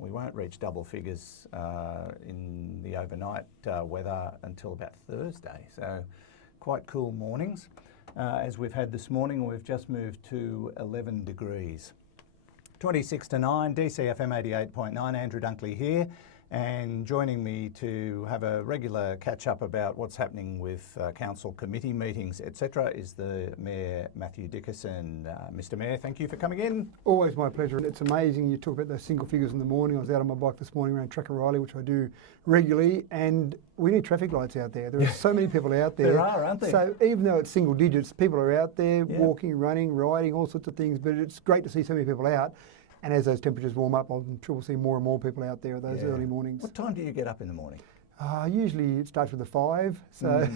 We won't reach double figures in the overnight weather until about Thursday. So quite cool mornings. As we've had this morning, we've just moved to 11 degrees. 26 to 9, DCFM 88.9, Andrew Dunkley here. And joining me to have a regular catch-up about what's happening with council committee meetings, etc., is the Mayor, Matthew Dickerson. Mr Mayor, thank you for coming in. Always my pleasure. And it's amazing you talk about those single figures in the morning. I was out on my bike this morning around Trackarriley, which I do regularly, and we need traffic lights out there. There are so many people out there. There are, aren't there? So even though it's single digits, people are out there walking, running, riding, all sorts of things, but it's great to see so many people out. And as those temperatures warm up, I'm sure we'll see more and more people out there those early mornings. What time do you get up in the morning? Usually it starts with a 5. So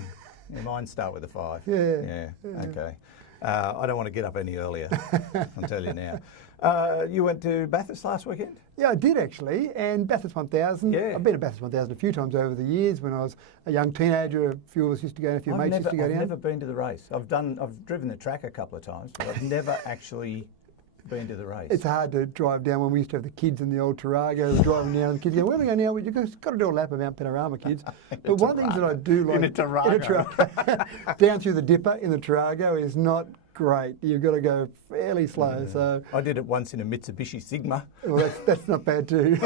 Yeah, mine start with a 5. Yeah. Okay. I don't want to get up any earlier, I'll tell you now. You went to Bathurst last weekend? Yeah, I did actually, and Bathurst 1000. Yeah. I've been to Bathurst 1000 a few times over the years. When I was a young teenager, a few of us used to go, and a few mates used to go down. I've never been to the race. I've driven the track a couple of times, but I've never actually been to the race. It's hard to drive down when we used to have the kids in the old Tarago driving down. The kids go, where are we going now? We've got to do a lap of Mount Panorama, kids. But one of the things that I do like... In a Tarago. Down through the Dipper in the Tarago is not great. You've got to go fairly slow. So I did it once in a Mitsubishi Sigma. Well, that's not bad too.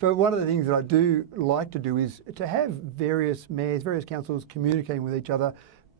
But one of the things that I do like to do is to have various mayors, various councils communicating with each other.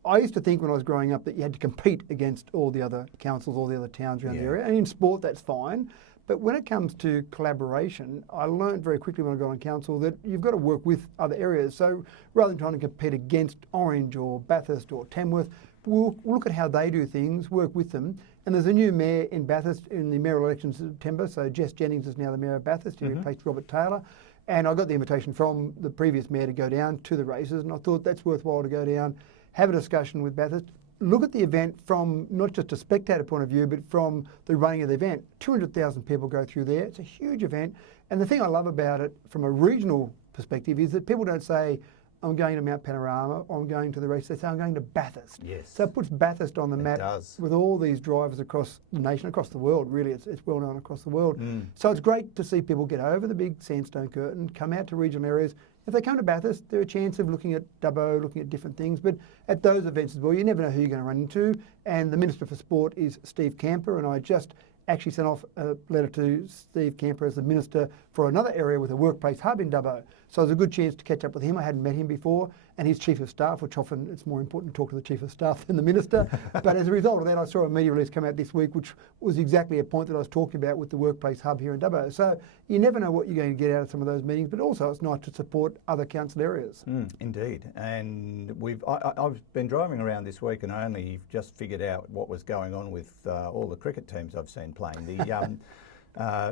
I used to think when I was growing up that you had to compete against all the other councils, all the other towns around the area. And in sport, that's fine. But when it comes to collaboration, I learned very quickly when I got on council that you've got to work with other areas. So rather than trying to compete against Orange or Bathurst or Tamworth, we'll look at how they do things, work with them. And there's a new mayor in Bathurst in the mayoral elections in September. So Jess Jennings is now the mayor of Bathurst. He replaced Robert Taylor. And I got the invitation from the previous mayor to go down to the races. And I thought that's worthwhile to go down, have a discussion with Bathurst, look at the event from not just a spectator point of view, but from the running of the event. 200,000 people go through there. It's a huge event. And the thing I love about it from a regional perspective is that people don't say, I'm going to Mount Panorama, or I'm going to the race. They say, I'm going to Bathurst. Yes. So it puts Bathurst on the map with all these drivers across the nation, across the world, really. It's well known across the world. So it's great to see people get over the big sandstone curtain, come out to regional areas. If they come to Bathurst, they're a chance of looking at Dubbo, looking at different things. But at those events as well, you never know who you're going to run into. And the Minister for Sport is Steve Camper, and I just actually sent off a letter to Steve Camper as the Minister for another area with a workplace hub in Dubbo. So it was a good chance to catch up with him. I hadn't met him before, and his Chief of Staff, which often it's more important to talk to the Chief of Staff than the Minister. But as a result of that, I saw a media release come out this week, which was exactly a point that I was talking about with the workplace hub here in Dubbo. So you never know what you're going to get out of some of those meetings, but also it's nice to support other council areas. Indeed. And I've been driving around this week and I only just figured out what was going on with all the cricket teams I've seen playing. The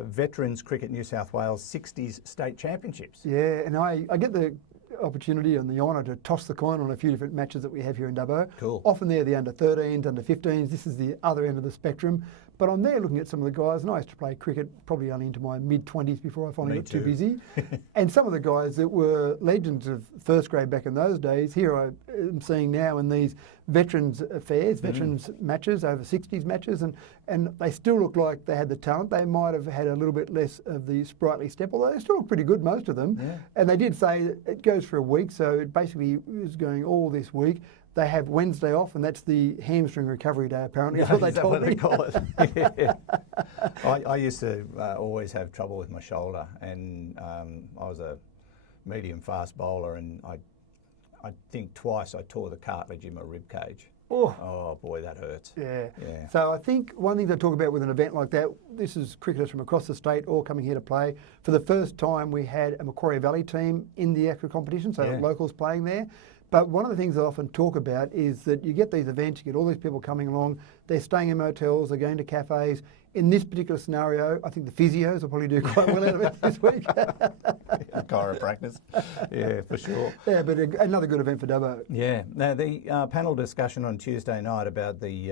Veterans Cricket New South Wales 60s State Championships. Yeah, and I get the opportunity and the honour to toss the coin on a few different matches that we have here in Dubbo. Cool. Often they're the under-13s, under-15s. This is the other end of the spectrum. But I'm there looking at some of the guys, and I used to play cricket probably only into my mid-20s before I finally got too busy. And some of the guys that were legends of first grade back in those days, here I am seeing now in these veterans affairs, veterans matches, over 60s matches, and they still look like they had the talent. They might have had a little bit less of the sprightly step, although they still look pretty good, most of them. Yeah. And they did say it goes for a week, so it basically is going all this week. They have Wednesday off, and that's the hamstring recovery day, apparently. That's what they told me. They call it? Yeah. I used to always have trouble with my shoulder, and I was a medium fast bowler, and I think twice I tore the cartilage in my rib cage. Oh boy, that hurts. Yeah. So I think one thing they talk about with an event like that, this is cricketers from across the state all coming here to play. For the first time, we had a Macquarie Valley team in the actual competition, so locals playing there. But one of the things I often talk about is that you get these events, you get all these people coming along, they're staying in motels, they're going to cafes. In this particular scenario, I think the physios will probably do quite well out of it this week. Chiropractors, yeah, for sure. Yeah, but another good event for Dubbo. Yeah. Now, the panel discussion on Tuesday night about the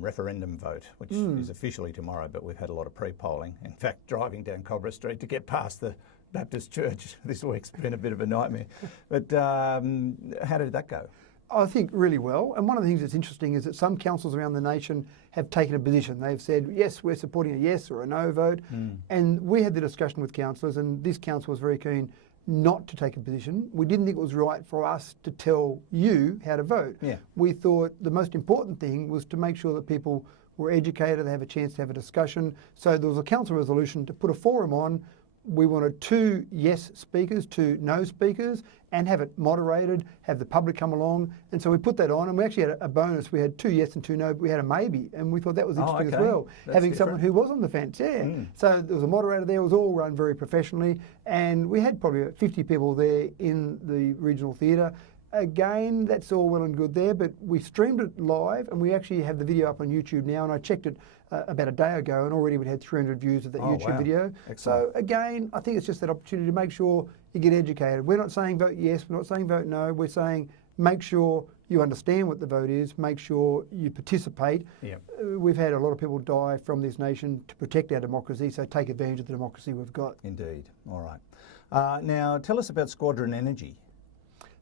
referendum vote, which is officially tomorrow, but we've had a lot of pre-polling. In fact, driving down Cobra Street to get past the Baptist Church this week's been a bit of a nightmare. But how did that go? I think really well. And one of the things that's interesting is that some councils around the nation have taken a position. They've said, yes, we're supporting a yes or a no vote. And we had the discussion with councillors, and this council was very keen not to take a position. We didn't think it was right for us to tell you how to vote. Yeah. We thought the most important thing was to make sure that people were educated, they have a chance to have a discussion. So there was a council resolution to put a forum on. We wanted 2 yes speakers, 2 no speakers, and have it moderated, have the public come along. And so we put that on, and we actually had a bonus. We had 2 yes and 2 no, but we had a maybe, and we thought that was interesting as well. That's having different. someone who was on the fence, So there was a moderator there. It was all run very professionally, and we had probably 50 people there in the regional theatre. Again, that's all well and good there, but we streamed it live, and we actually have the video up on YouTube now, and I checked it about a day ago, and already we'd had 300 views of that YouTube wow. video. Excellent. So again, I think it's just that opportunity to make sure you get educated. We're not saying vote yes, we're not saying vote no, we're saying make sure you understand what the vote is, make sure you participate. Yep. We've had a lot of people die from this nation to protect our democracy, so take advantage of the democracy we've got. Indeed. All right. Now, tell us about Squadron Energy.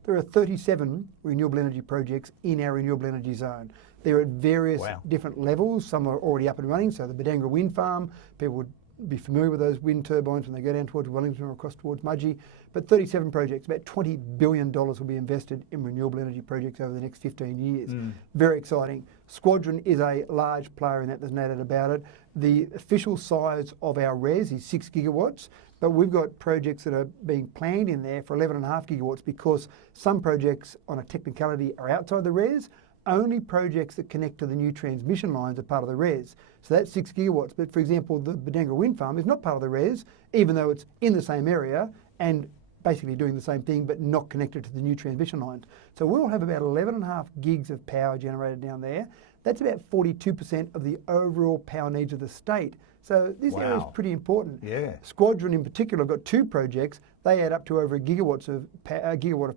There are 37 renewable energy projects in our renewable energy zone. They're at various different levels. Some are already up and running. So the Badangra Wind Farm, people would be familiar with those wind turbines when they go down towards Wellington or across towards Mudgee. But 37 projects, about $20 billion will be invested in renewable energy projects over the next 15 years. Very exciting. Squadron is a large player in that, there's no doubt about it. The official size of our RES is 6 gigawatts, but we've got projects that are being planned in there for 11.5 gigawatts because some projects on a technicality are outside the RES. Only projects that connect to the new transmission lines are part of the RES. So that's 6 gigawatts. But for example, the Badangra Wind Farm is not part of the RES, even though it's in the same area and basically doing the same thing, but not connected to the new transmission lines. So we'll have about 11.5 gigs of power generated down there. That's about 42% of the overall power needs of the state. So this area is pretty important. Yeah. Squadron in particular have got 2 projects. They add up to over a gigawatt of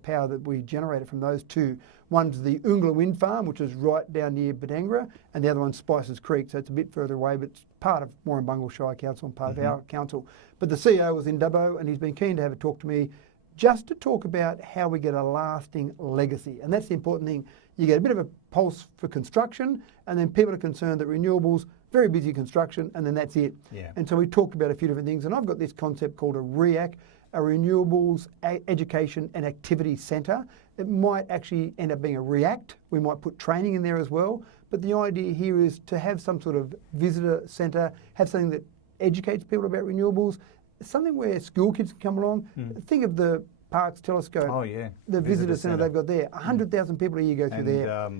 power that we generated from those 2. One's the Oongla Wind Farm, which is right down near Badangra, and the other one's Spices Creek, so it's a bit further away, but it's part of Warrumbungle Shire Council and part of our council. But the CEO was in Dubbo, and he's been keen to have a talk to me just to talk about how we get a lasting legacy. And that's the important thing. You get a bit of a pulse for construction, and then people are concerned that renewables, very busy construction, and then that's it. Yeah. And so we talked about a few different things, and I've got this concept called a REAC, a Renewables Education and Activity Centre. It might actually end up being a REACT. We might put training in there as well. But the idea here is to have some sort of visitor centre, have something that educates people about renewables, something where school kids can come along. Think of the Parkes Telescope. Oh, yeah. The visitor centre they've got there. 100,000 people a year go through there.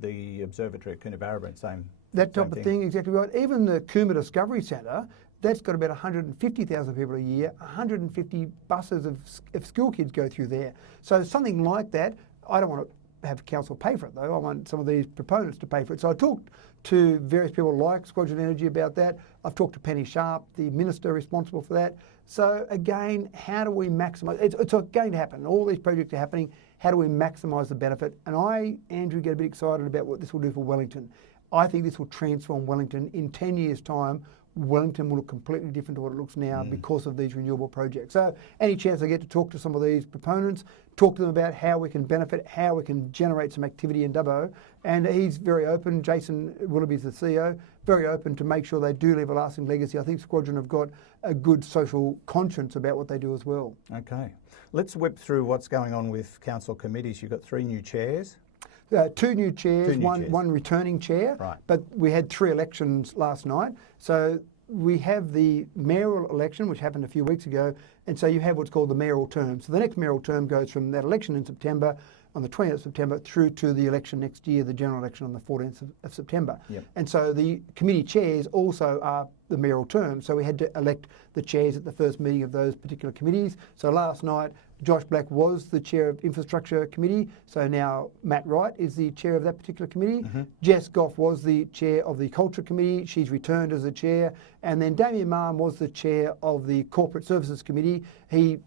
The observatory at Coonabarabran, same. That type of thing, exactly right. Even the Cooma Discovery Centre, that's got about 150,000 people a year. 150 buses of school kids go through there. So something like that. I don't want to have council pay for it though. I want some of these proponents to pay for it. So I talked to various people like Squadron Energy about that. I've talked to Penny Sharp, the minister responsible for that. So again, how do we maximise? It's going to happen. All these projects are happening. How do we maximise the benefit? And I, Andrew, get a bit excited about what this will do for Wellington. I think this will transform Wellington. In 10 years' time, Wellington will look completely different to what it looks now because of these renewable projects. So any chance I get to talk to some of these proponents, talk to them about how we can benefit, how we can generate some activity in Dubbo. And he's very open, Jason Willoughby's the CEO, very open to make sure they do leave a lasting legacy. I think Squadron have got a good social conscience about what they do as well. Okay. Let's whip through what's going on with council committees. You've got 3 new chairs. 2 new chairs, one returning chair, but we had 3 elections last night. So we have the mayoral election, which happened a few weeks ago, and so you have what's called the mayoral term. So the next mayoral term goes from that election in September, on the 20th of September, through to the election next year, the general election on the 14th of September. Yep. And so the committee chairs also are the mayoral term, so we had to elect the chairs at the first meeting of those particular committees. So last night, Josh Black was the chair of Infrastructure Committee, so now Matt Wright is the chair of that particular committee. Jess Goff was the chair of the Culture Committee, she's returned as the chair, and then Damien Marm was the chair of the Corporate Services Committee. He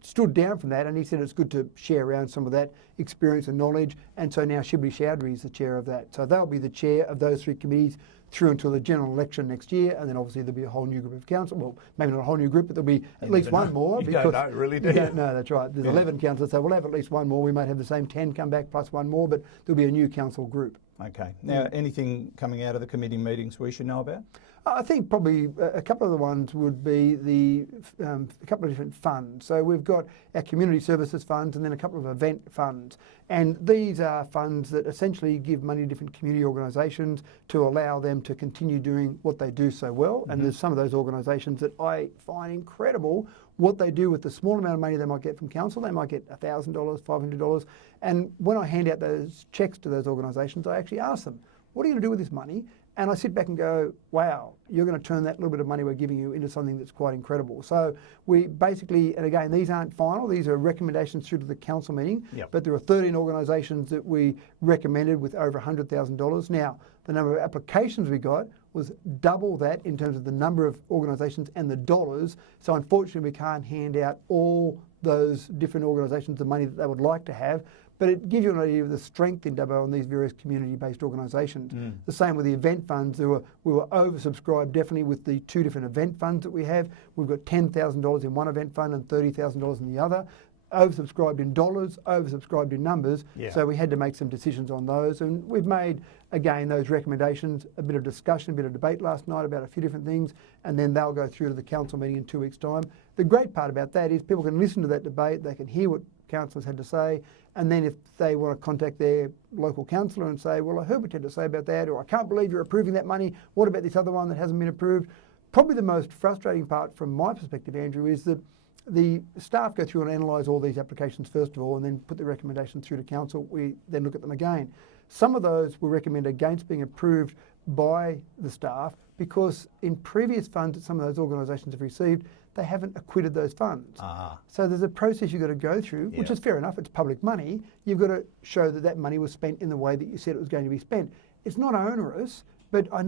stood down from that and he said it's good to share around some of that experience and knowledge, and so now Shibli Chowdhury is the chair of that. So they'll be the chair of those 3 committees through until the general election next year, and then obviously there'll be a whole new group of council. Well, maybe not a whole new group, but there'll be at least one more. You don't know, really, do you? don't know, that's right. There's 11 councillors, so we'll have at least one more. We might have the same 10 come back plus one more, but there'll be a new council group. Okay. Now, anything coming out of the committee meetings we should know about? I think probably a couple of the ones would be a couple of different funds. So we've got our community services funds and then a couple of event funds. And these are funds that essentially give money to different community organisations to allow them to continue doing what they do so well. Mm-hmm. And there's some of those organisations that I find incredible what they do with the small amount of money they might get from council. They might get $1,000, $500. And when I hand out those cheques to those organisations, I actually ask them, what are you going to do with this money? And I sit back and go, wow, you're going to turn that little bit of money we're giving you into something that's quite incredible. So we basically, and again, these aren't final, these are recommendations through to the council meeting, but there are 13 organisations that we recommended with over $100,000. Now, the number of applications we got was double that in terms of the number of organisations and the dollars. So unfortunately, we can't hand out all those different organisations the money that they would like to have. But it gives you an idea of the strength in Dubbo and these various community-based organisations. The same with the event funds. We were oversubscribed definitely with the two different event funds that we have. We've got $10,000 in one event fund and $30,000 in the other. Oversubscribed in dollars, oversubscribed in numbers. So we had to make some decisions on those. And we've made, again, those recommendations, a bit of discussion, a bit of debate last night about a few different things, and then they'll go through to the council meeting in 2 weeks' time. The great part about that is people can listen to that debate, they can hear what councillors had to say, and then if they want to contact their local councillor and say, well, I heard what you had to say about that, or I can't believe you're approving that money, what about this other one that hasn't been approved? Probably the most frustrating part from my perspective, Andrew, is that the staff go through and analyse all these applications first of all and then put the recommendations through to council. We then look at them again. Some of those we recommend against being approved by the staff because in previous funds that some of those organisations have received, they haven't acquitted those funds. So there's a process you've got to go through, which is fair enough, it's public money. You've got to show that that money was spent in the way that you said it was going to be spent. It's not onerous, but I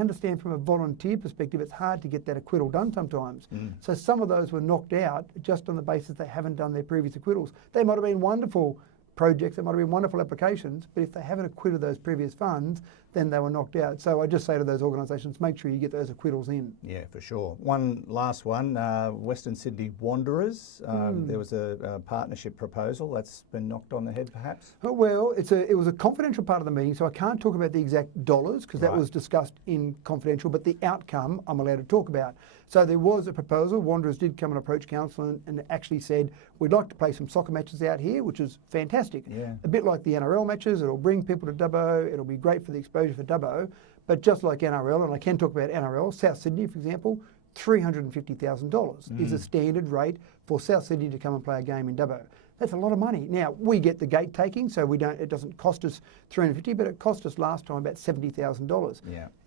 understand from a volunteer perspective, it's hard to get that acquittal done sometimes. So some of those were knocked out just on the basis they haven't done their previous acquittals. They might have been wonderful projects, they might have been wonderful applications, but if they haven't acquitted those previous funds, then they were knocked out. So I just say to those organisations, make sure you get those acquittals in. Yeah, for sure. One last one, Western Sydney Wanderers. There was a partnership proposal that's been knocked on the head, perhaps? Well, it was a confidential part of the meeting, so I can't talk about the exact dollars because that was discussed in confidential, but the outcome I'm allowed to talk about. So there was a proposal. Wanderers did come and approach council and actually said, we'd like to play some soccer matches out here, which is fantastic. A bit like the NRL matches, it'll bring people to Dubbo, it'll be great for the exposure for Dubbo, but just like NRL, and I can talk about NRL, South Sydney, for example, $350,000 is a standard rate for South Sydney to come and play a game in Dubbo. That's a lot of money. Now, we get the gate taking, so it doesn't cost us $350,000, but it cost us last time about $70,000.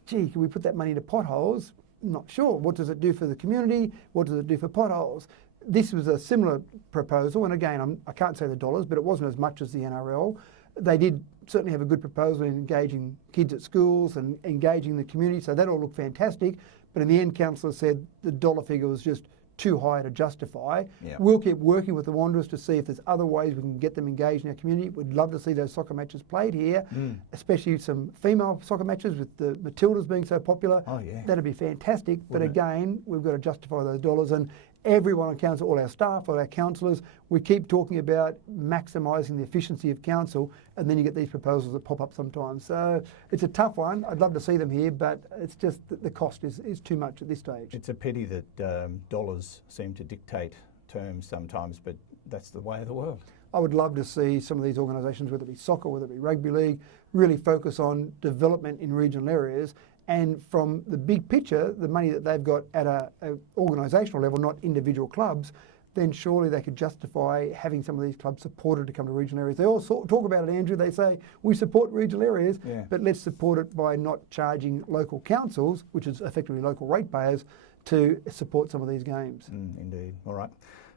Gee, can we put that money into potholes? Not sure. What does it do for the community? What does it do for potholes? This was a similar proposal, and again, I can't say the dollars, but it wasn't as much as the NRL. They did certainly have a good proposal in engaging kids at schools and engaging the community, so that all looked fantastic. But in the end, councillor said the dollar figure was just too high to justify. We'll keep working with the Wanderers to see if there's other ways we can get them engaged in our community. We'd love to see those soccer matches played here, especially some female soccer matches with the Matildas being so popular. That'd be fantastic. But again, we've got to justify those dollars. And everyone on council, all our staff, all our councillors, we keep talking about maximising the efficiency of council, and then you get these proposals that pop up sometimes. So it's a tough one. I'd love to see them here, but it's just that the cost is too much at this stage. It's a pity that dollars seem to dictate terms sometimes, but that's the way of the world. I would love to see some of these organisations, whether it be soccer, whether it be rugby league, really focus on development in regional areas. And from the big picture, the money that they've got at an organisational level, not individual clubs, then surely they could justify having some of these clubs supported to come to regional areas. They all talk about it, Andrew. They say, we support regional areas, but let's support it by not charging local councils, which is effectively local ratepayers, to support some of these games. Indeed. All right.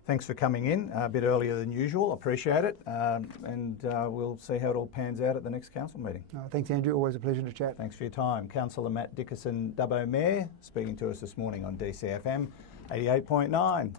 Thanks for coming in a bit earlier than usual. Appreciate it. And we'll see how it all pans out at the next council meeting. Thanks, Andrew. Always a pleasure to chat. Thanks for your time. Councillor Matt Dickerson, Dubbo Mayor, speaking to us this morning on DCFM 88.9.